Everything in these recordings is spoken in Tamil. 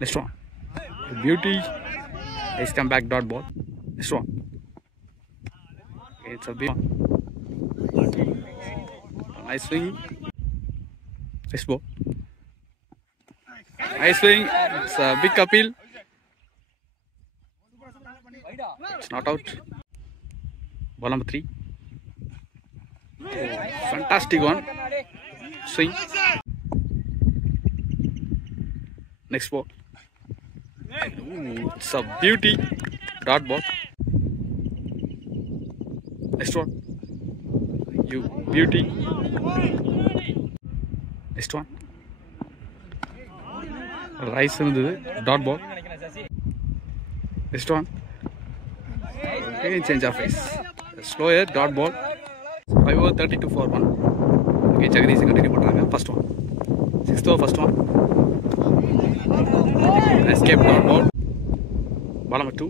Next one. Beauty. Nice comeback dot ball. Next one. It's a big one. Nice swing. Next ball. Nice swing. It's a big appeal. It's not out. Ball number 3. Fantastic one. Swing. Next ball. Ooh, it's a beauty. Dot ball. Next one. You beauty. Next one. Rice இருந்தது. Dot ball. Next one. Again change of face. Slower. Dot ball. 5/32 for 1. Again Jagadish continue பண்றாங்க. First one. 6th over first one. Escape dot ball. Ball number 2.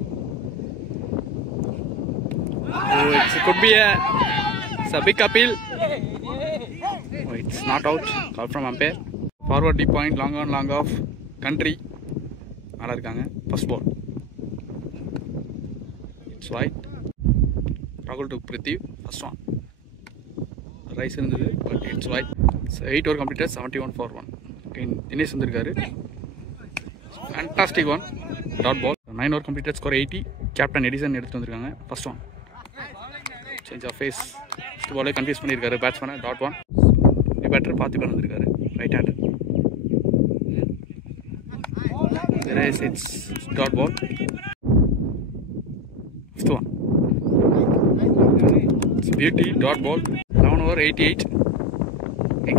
Oh, it could be it's a big appeal. Oh, it's not out. Call from umpire. Forward deep point, long on, long off. Country. நல்லா இருக்காங்க. First ball. It's wide. Rahul to Prithvi. First one. Rice இருந்தது, but it's wide. So 8 over completed, 71 for 1. Again, Dinesh வந்திருக்காரு. Fantastic one. Dot ball. 9 over completed, score 80. Captain Edison எடுத்து வந்திருக்காங்க. First one. Change of face. First ball confuse பண்ணிருக்காரு பேட்ஸ்மேனை. Dot 1. பேட்டர் பார்த்திபன் வந்திருக்காரு. Right hander. There is it's dot ball. Fifth one. It's beauty. Dot ball. 11 over 88.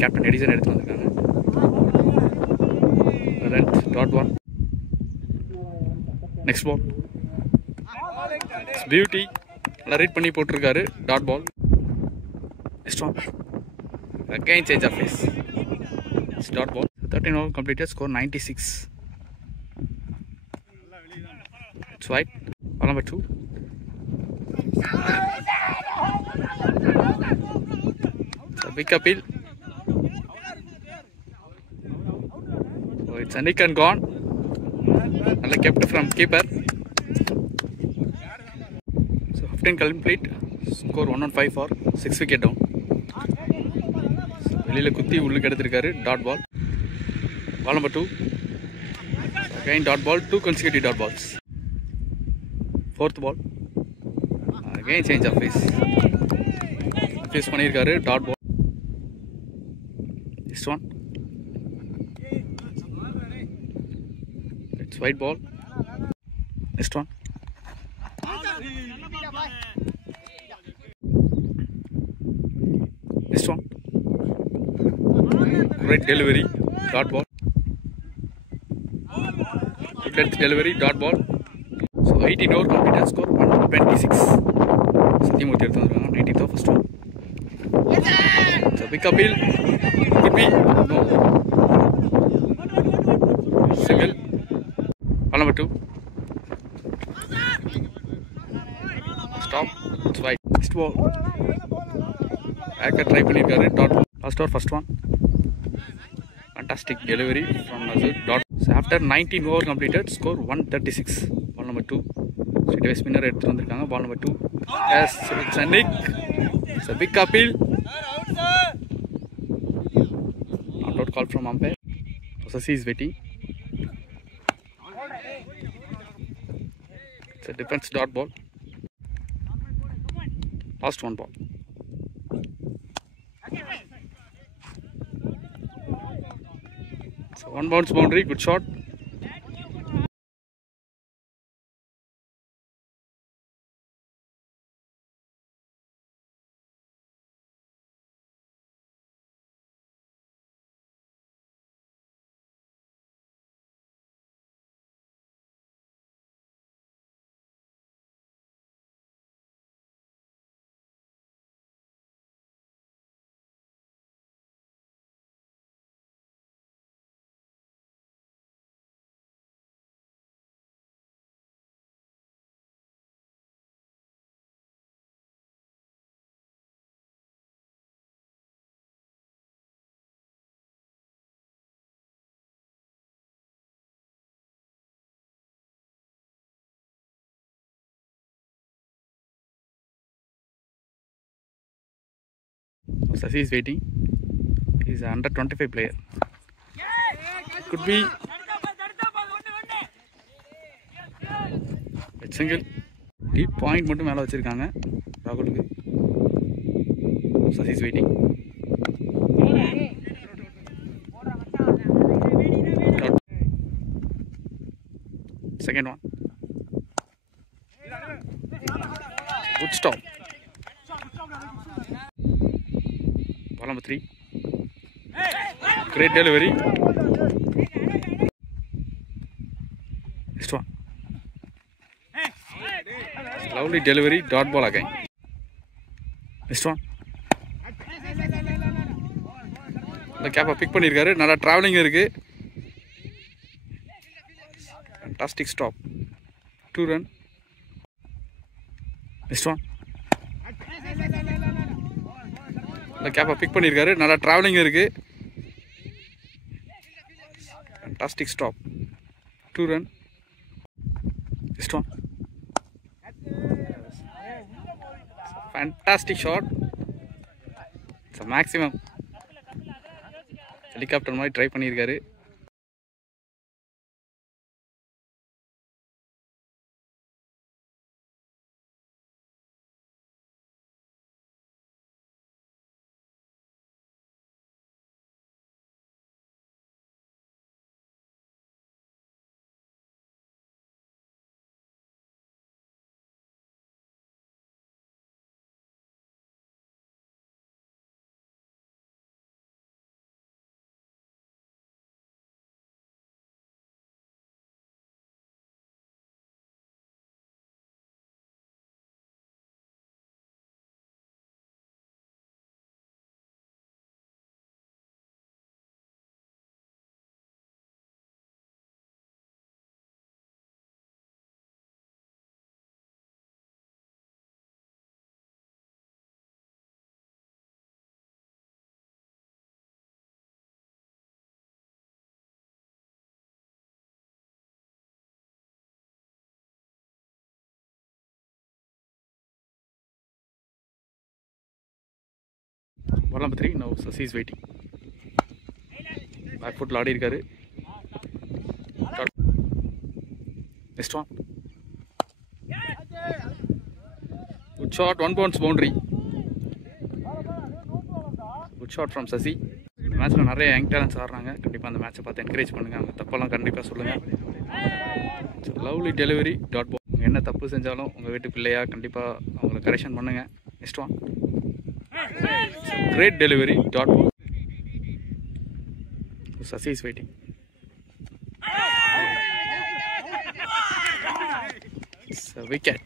Captain Edison எடுத்து வந்திருக்காங்க. Length. Dot 1. Next ball. It's beauty. நல்லா ரீட் பண்ணி போட்டிருக்காரு. Dot ball. Next one. Again change of face. It's dot ball. 13 over completed, score 96. It's wide. Ball number 2. It's a big appeal. Oh, it's a nick and gone. Well kept from keeper. So 15 complete. Score 115 for 6 wicket down. வெளியில குத்தி உள்ளுக்கு எடுத்திருக்காரு. Dot ball. Ball number 2. Again dot ball. 2 consecutive dot balls. Fourth ball. Again change of face. Face பண்ணிருக்காரு. Dot ball. This one. It's white ball. Next one. Next one. Great delivery. Dot ball. Good delivery. Dot ball. So 18 over completed, score 126. Satyamurthy எடுத்து வந்திருக்காங்க. 19th over first one. It's a big appeal. Could be. No. Single. Ball number 2. Stop. It's wide. Next ball. Backer try பண்ணிருக்காரு. Dot. Last over first one. Fantastic delivery from Nazir. Dot. So after 19 over completed, score 136. Ball number 2. Straight spinner எடுத்து வந்திருக்காங்க. Ball number 2. Yes, it's a nick. It's a big appeal. Not out call from umpire. Sasi is waiting. It's a defense dot ball. Last one ball. So one bounce boundary, good shot. Sasi is waiting. He's under 25 player. Could be single. Deep point மட்டும் மேல வச்சிருக்காங்க ராகுலுக்கு. Sasi is waiting. Second one. Good stop. Ball number 3. Great delivery. Next one. Lovely delivery. Dot ball again. Next one. The cap pick பண்ணிருக்காரு. நல்ல traveling இருக்கு. Fantastic stop. 2 run. Next one. The cap pick பண்ணிருக்காரு. நல்ல traveling இருக்கு. Fantastic stop. 2 run. Next one. Fantastic shot. It's a maximum. Helicopter மாதிரி ட்ரை பண்ணியிருக்காரு. Ball number 3. Now Sasi is waiting. Back foot ஆடி இருக்காரு. Next one. Good shot. 1 bounce boundary. Good shot from Sasi. இந்த மேட்ச்ல நிறைய யங் டேலண்ட்ஸ் ஆடுறாங்க. கண்டிப்பா அந்த மேட்சை பார்த்து என்கரேஜ் பண்ணுங்க. அவங்க தப்பெல்லாம் கண்டிப்பா சொல்லுங்க. Lovely delivery. Dot ball. என்ன தப்பு செஞ்சாலும் உங்க வீட்டு பிள்ளையா கண்டிப்பா அவங்களை கரெக்ஷன் பண்ணுங்க. Next one. Great delivery. Dot ball. So Sasi is waiting. It's a wicket.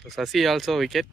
So Sasi also wicket.